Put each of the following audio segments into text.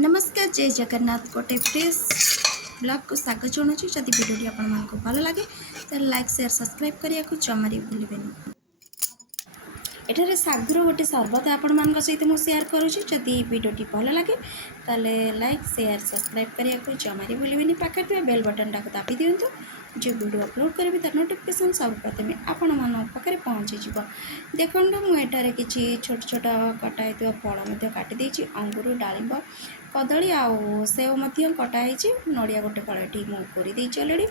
नमस्कार जय जगन्नाथ गोटे फ्रेश ब्लॉग को स्वागत जनाऊँ जदि भिडियो आपको भल लगे तो लाइक शेयर सब्सक्राइब करने को जमारी भूलें। एठारे सागुर गोटे सर्बत आपण सहित मुझे सेयार करुँची जदि भिडियोटी भल लगे तो लाइक शेयर सब्सक्राइब करने को जमारी भूलें। पाखे थे बेल बटन टाक दाबी दिंतु जो वीडियो अपलोड करी तार नोटिफिकेशन सब प्रथम आपण पाखे पहुँची। देखो मुझे किसी छोट छोट कटा फल काटी अंगूर डालिंब कदली आउ सेव कटाई नड़िया गोटे फल मुझे पूरी अलरेडी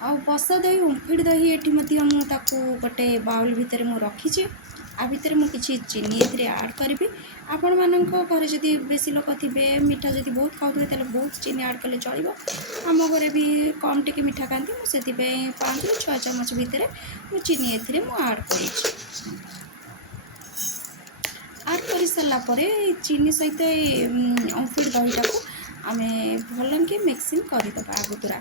आ बसा दही ओमफेड दही ये गोटे बाउल भितर मुझे रखी आ भितर मुझे चीनी ए आड करी आपण मान घर जदि बेसी लोक थे मीठा जब बहुत खाऊे तो बहुत चीनी आड कले चलो। आम घरे भी कम टी मीठा खाती मुझे 5 ରୁ 6 ଚାମଚ भितर मुझे चीनी ए आड कर सारापर चीनी सहित ओमफेड दहीटा को आम भल कि मिक्सिंग करदे आगुतरा।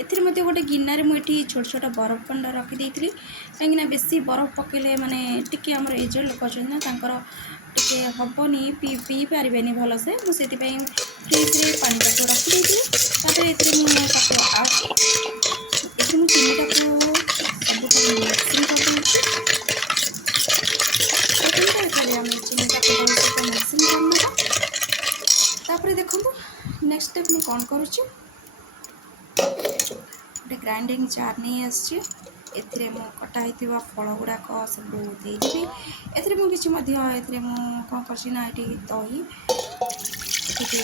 एथिरे गोटे गिनारे मुझे छोट छोट बरफ खंड रखीदी कहीं बेसी बरफ पकेले माने टिके आमर एज लोक अच्छा टे हेनी पी पारे भलसे मुझे फ्रिज्रे पानी टाक रखीदी चीनीटा को सब मिक्सिंग कर मिक्सिंग करना। देखो नेक्स्ट स्टेप मुझे कौन करुँची गोटे ग्राइंडिंग जार नहीं आसी कटा होता फल गुड़ाक सब देदेवी किसी कौन करना दही दे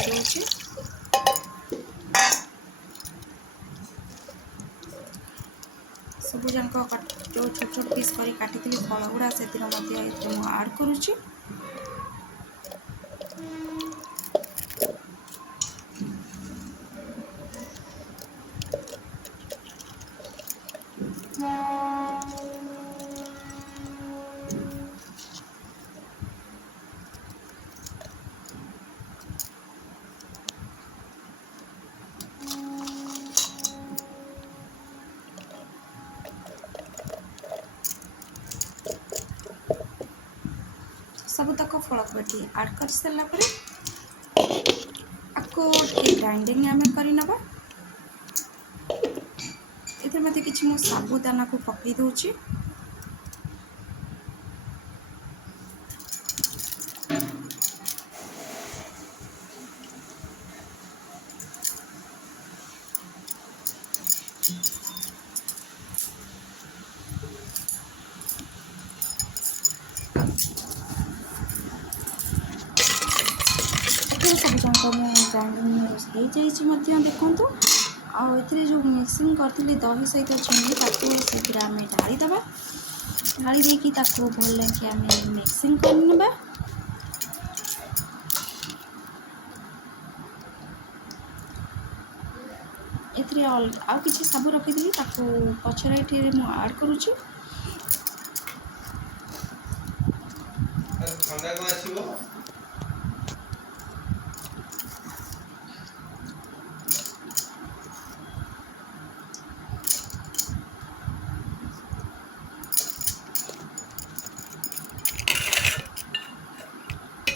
सब जाक जो छोट छोट पीस कर काटी फल गुड़ा से आड करुँची। सबतक फल को आड कर सारापर आपको ग्राइंडिंग आम करना ये मत कि साबुदाना को पकई दूची सब जन ग्राइंडिंग देखु आउ जो मिक्सिंग करते दही सहित चीनी से आम ढालीद ढाली देकी भल कि आम मिक्सिंग करने आउ किसी साबु रखीदी पछरे ये आड करुँची।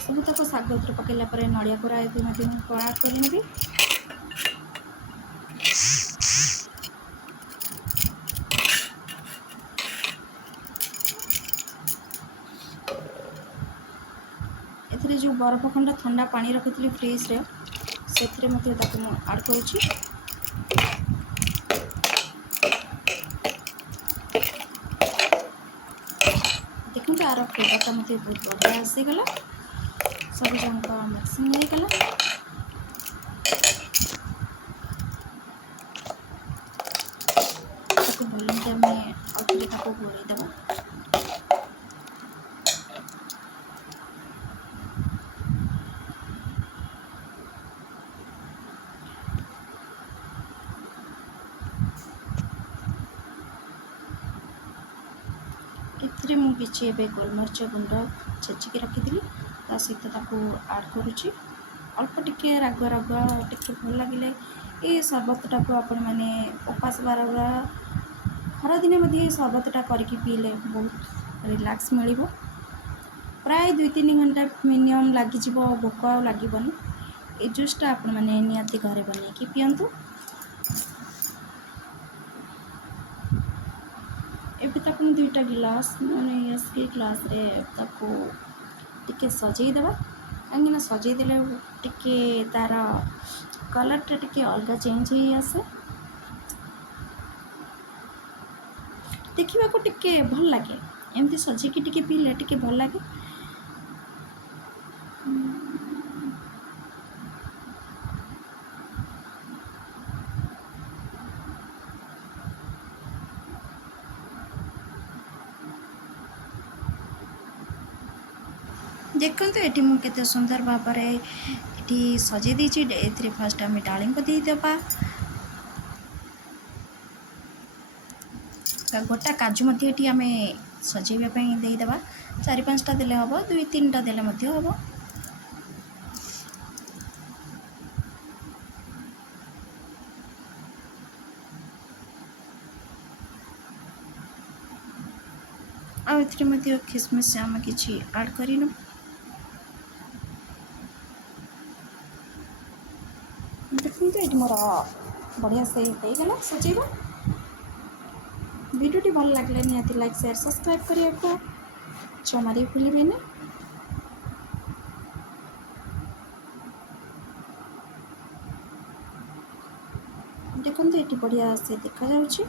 सबतक शाग पकड़ा नड़िया कोरा आड करनेबी ए जो बरफ खंड ठंडा पानी रखी फ्रिज्रे से आड करुँची। देखो यार फ्लेवरटा मत बहुत बढ़िया आसीगला सब जन मिक्सिंग होगला भल कि आम आउे घोड़ेदेव किसी गोलमरीच गुंड छेचिकी रखीदी सहित आड करुँची अल्प टिके राग राग टिके भल लगे ये सरबतटा को आपण मैंने उपास बार खरा दिने सरबतटा करके पीले बहुत रिलैक्स मिल। प्राय 2-3 घंटा मिनिमम लग भोक आ लगन ये जूसटा आपण मैंने निहाती घरे बनैकी पियंतु। एबी तक 2टा गिलास मैंने ग्लास रे ताको टिके सजेदेवा कहीं सजेदेले टिके तार कलरटा टिके अलग चेंज हो आसे देखा टिके भल लगे एमती सजेकी टिके पीले टिके भल लगे। देखो ये मुझे सुंदर भाव ये सजे देती फास्ट आम डालिंब देदेबा गोटा काजू ये आम सजेवाई देदेबा 4-5टा देले हम 2-3टा देले हम। आ खिसमिस आम कि आड कर देखो ये मोर बढ़िया से होगला सजेबा। वीडियोटी भल लगे निहाती लाइक शेयर सब्सक्राइब करने को जमारे भूलें। देखो ये बढ़िया से देखा जाउछि।